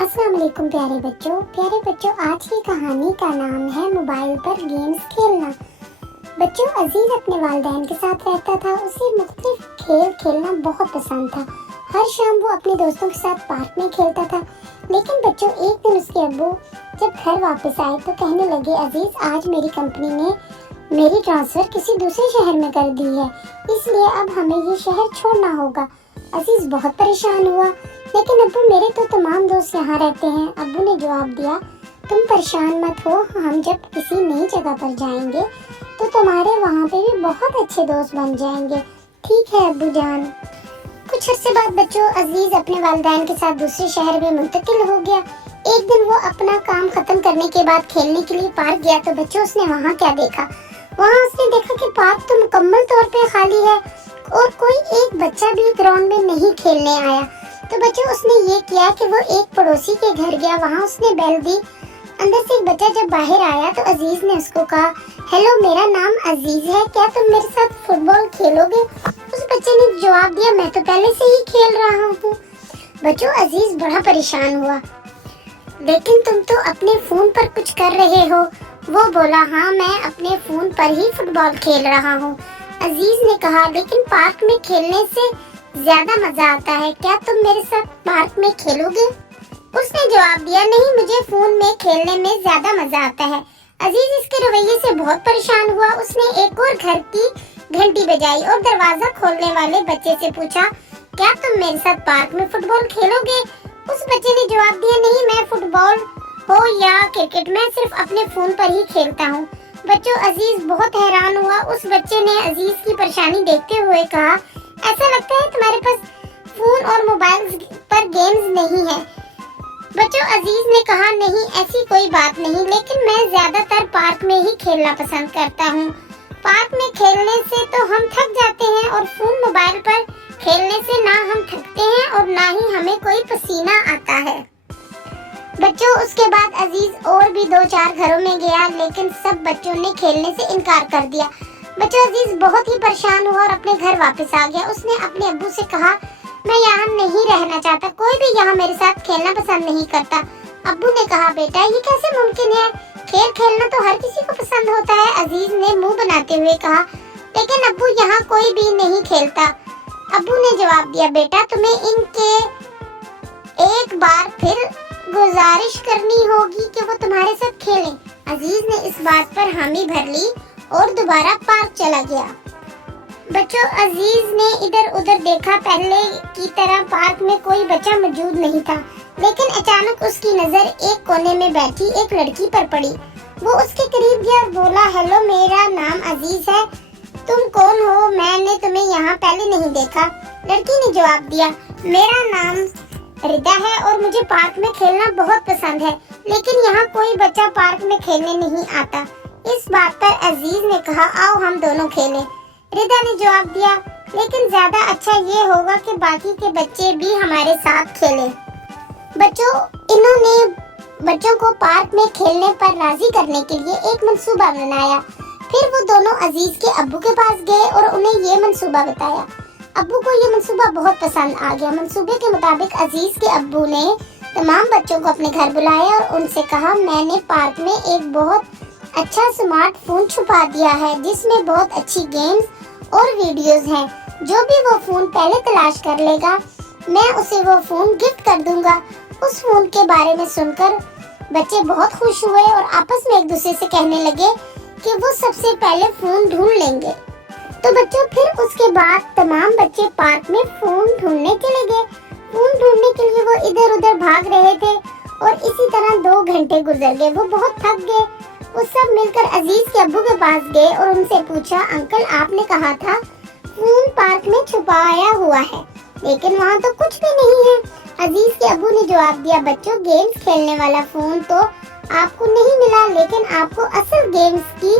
अस्सलाम वालेकुम प्यारे बच्चों आज की कहानी का नाम है मोबाइल पर गेम्स खेलना। बच्चों, अजीज अपने वालिदैन के साथ रहता था। उसे मुख्तलिफ खेल खेलना बहुत पसंद था। हर शाम वो अपने दोस्तों के साथ पार्क में खेलता था। लेकिन बच्चों, एक दिन उसके अब्बू जब घर वापस आए तो कहने लगे, अजीज, आज मेरी कंपनी ने मेरी ट्रांसफ़र किसी दूसरे शहर में कर दी है, इसलिए अब हमें ये शहर छोड़ना होगा। अजीज बहुत परेशान हुआ। लेकिन अब्बू, मेरे तो तमाम दोस्त यहाँ रहते हैं। अब्बू ने जवाब दिया, तुम परेशान मत हो, हम जब किसी नई जगह पर जाएंगे तो तुम्हारे वहाँ पे भी बहुत अच्छे दोस्त बन जाएंगे। ठीक है अब्बू जान। कुछ अरसे बाद बच्चों, अजीज अपने वालिदैन के साथ दूसरे शहर में मुंतकिल हो गया। एक दिन वो अपना काम खत्म करने के बाद खेलने के लिए पार्क गया तो बच्चों, उसने वहाँ क्या देखा? वहाँ उसने देखा कि पार्क तो मुकम्मल तौर पे खाली है और कोई एक बच्चा भी ग्राउंड में नहीं खेलने आया। तो बच्चों, उसने ये किया कि वो एक पड़ोसी के घर गया। वहाँ उसने बेल दी। अंदर से एक बच्चा जब बाहर आया तो अजीज ने उसको कहा, हेलो, मेरा नाम अजीज है, क्या तुम मेरे साथ फुटबॉल खेलोगे? उस बच्चे ने जवाब दिया, मैं तो पहले से ही खेल रहा हूँ। बच्चों, अजीज बड़ा परेशान हुआ। लेकिन तुम तो अपने फोन पर कुछ कर रहे हो। वो बोला, हाँ, मैं अपने फोन पर ही फुटबॉल खेल रहा हूँ। अजीज ने कहा, लेकिन पार्क में खेलने से ज्यादा मजा आता है, क्या तुम मेरे साथ पार्क में खेलोगे? उसने जवाब दिया, नहीं, मुझे फोन में खेलने में ज्यादा मजा आता है। अजीज इसके रवैये से बहुत परेशान हुआ। उसने एक और घर की घंटी बजाई और दरवाजा खोलने वाले बच्चे से पूछा, क्या तुम मेरे साथ पार्क में फुटबॉल खेलोगे? उस बच्चे ने जवाब दिया, नहीं, मैं फुटबॉल हो या क्रिकेट, मैं सिर्फ अपने फोन पर ही खेलता हूँ। बच्चों, अजीज बहुत हैरान हुआ। उस बच्चे ने अजीज की परेशानी देखते हुए कहा, ऐसा लगता है तुम्हारे पास फोन और मोबाइल पर गेम्स नहीं है। बच्चों, अजीज ने कहा, नहीं, ऐसी कोई बात नहीं, लेकिन मैं ज्यादातर पार्क में ही खेलना पसंद करता हूँ। पार्क में खेलने से तो हम थक जाते हैं और फोन मोबाइल पर खेलने से ना हम थकते हैं और ना ही हमें कोई पसीना आता है। बच्चों, उसके बाद अजीज और भी 2-4 घरों में गया, लेकिन सब बच्चों ने खेलने से इनकार कर दिया। बच्चों, अजीज बहुत ही परेशान हुआ और अपने घर वापस आ गया। उसने अपने अब्बू से कहा, मैं यहाँ नहीं रहना चाहता, कोई भी यहाँ मेरे साथ खेलना पसंद नहीं करता। अब्बू ने कहा, बेटा, ये कैसे मुमकिन है? खेल खेलना तो हर किसी को पसंद होता है। अजीज ने मुंह बनाते हुए कहा, लेकिन अब्बू, यहाँ कोई भी नहीं खेलता। अब्बू ने जवाब दिया, बेटा, तुम्हें इनके एक बार फिर गुजारिश करनी होगी कि वो तुम्हारे साथ खेलें। अजीज ने इस बात पर हामी भर ली और दोबारा पार्क चला गया। बच्चों, अजीज ने इधर उधर देखा, पहले की तरह पार्क में कोई बच्चा मौजूद नहीं था। लेकिन अचानक उसकी नजर एक कोने में बैठी एक लड़की पर पड़ी। वो उसके करीब गया और बोला, हेलो, मेरा नाम अजीज है, तुम कौन हो? मैंने तुम्हें यहाँ पहले नहीं देखा। लड़की ने जवाब दिया, मेरा नाम रिदा है और मुझे पार्क में खेलना बहुत पसंद है, लेकिन यहाँ कोई बच्चा पार्क में खेलने नहीं आता। इस बात पर अजीज ने कहा, आओ हम दोनों खेलें। रिदा ने जवाब दिया, लेकिन ज्यादा अच्छा ये होगा कि बाकी के बच्चे भी हमारे साथ खेलें। बच्चों, इन्होंने बच्चों को पार्क में खेलने पर राजी करने के लिए एक मंसूबा बनाया। फिर वो दोनों अजीज के अब्बू के पास गए और उन्हें ये मंसूबा बताया। अब्बू को ये मंसूबा बहुत पसंद आ गया। मंसूबे के मुताबिक अजीज के अब्बू ने तमाम बच्चों को अपने घर बुलाया और उनसे कहा, मैंने पार्क में एक बहुत अच्छा स्मार्टफोन छुपा दिया है जिसमें बहुत अच्छी गेम्स और वीडियोस हैं। जो भी वो फोन पहले तलाश कर लेगा, मैं उसे वो फोन गिफ्ट कर दूंगा। उस फोन के बारे में सुनकर बच्चे बहुत खुश हुए और आपस में एक दूसरे से कहने लगे कि वो सबसे पहले फोन ढूंढ लेंगे। तो बच्चों, फिर उसके बाद तमाम बच्चे पार्क में फोन ढूंढने चले गए। फोन ढूंढने के लिए वो इधर उधर भाग रहे थे और इसी तरह 2 घंटे गुजर गए। वो बहुत थक गए। वो सब मिलकर अजीज के अब्बू के पास गए और उनसे पूछा, अंकल, आपने कहा था फोन पार्क में छुपाया हुआ है, लेकिन वहाँ तो कुछ भी नहीं है। अजीज के अब्बू ने जवाब दिया, बच्चों, गेम्स खेलने वाला फोन तो आपको नहीं मिला, लेकिन आपको असल गेम्स की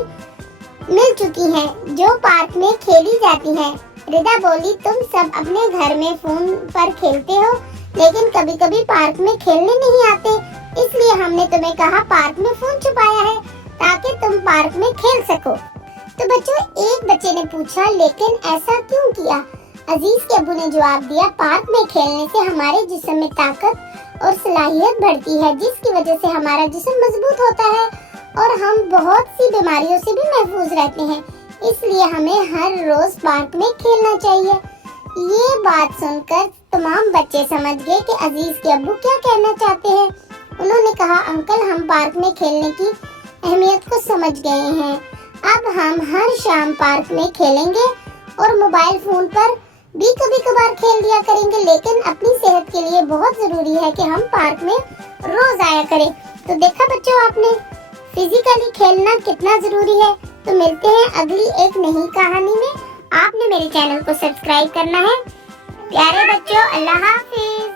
मिल चुकी है जो पार्क में खेली जाती है। रिदा बोली, तुम सब अपने घर में फोन पर खेलते हो, लेकिन कभी कभी पार्क में खेलने नहीं आते, इसलिए हमने तुम्हें कहा पार्क में फोन छुपाया है ताकि तुम पार्क में खेल सको। तो बच्चों, एक बच्चे ने पूछा, लेकिन ऐसा क्यों किया? अजीज के अब्बू ने जवाब दिया, पार्क में खेलने से हमारे जिस्म में ताकत اور صلاحیت بڑھتی ہے، جس کی وجہ سے ہمارا جسم مضبوط ہوتا ہے اور ہم بہت سی بیماریوں سے بھی محفوظ رہتے ہیں۔ اس لیے ہمیں ہر روز پارک میں کھیلنا چاہیے۔ یہ بات سن کر تمام بچے سمجھ گئے کہ عزیز کے ابو کیا کہنا چاہتے ہیں۔ انہوں نے کہا، انکل ہم پارک میں کھیلنے کی اہمیت کو سمجھ گئے ہیں۔ اب ہم ہر شام پارک میں کھیلیں گے اور موبائل فون پر بھی کبھی کبھار کھیل لیا کریں گے، لیکن اپنی صحت کے لیے بہت ضروری ہے کہ ہم پارک میں روز آیا کریں۔ تو دیکھا بچوں آپ نے فزیکلی کھیلنا کتنا ضروری ہے۔ تو ملتے ہیں اگلی ایک نئی کہانی میں۔ آپ نے میرے چینل کو سبسکرائب کرنا ہے۔ پیارے بچوں، اللہ حافظ۔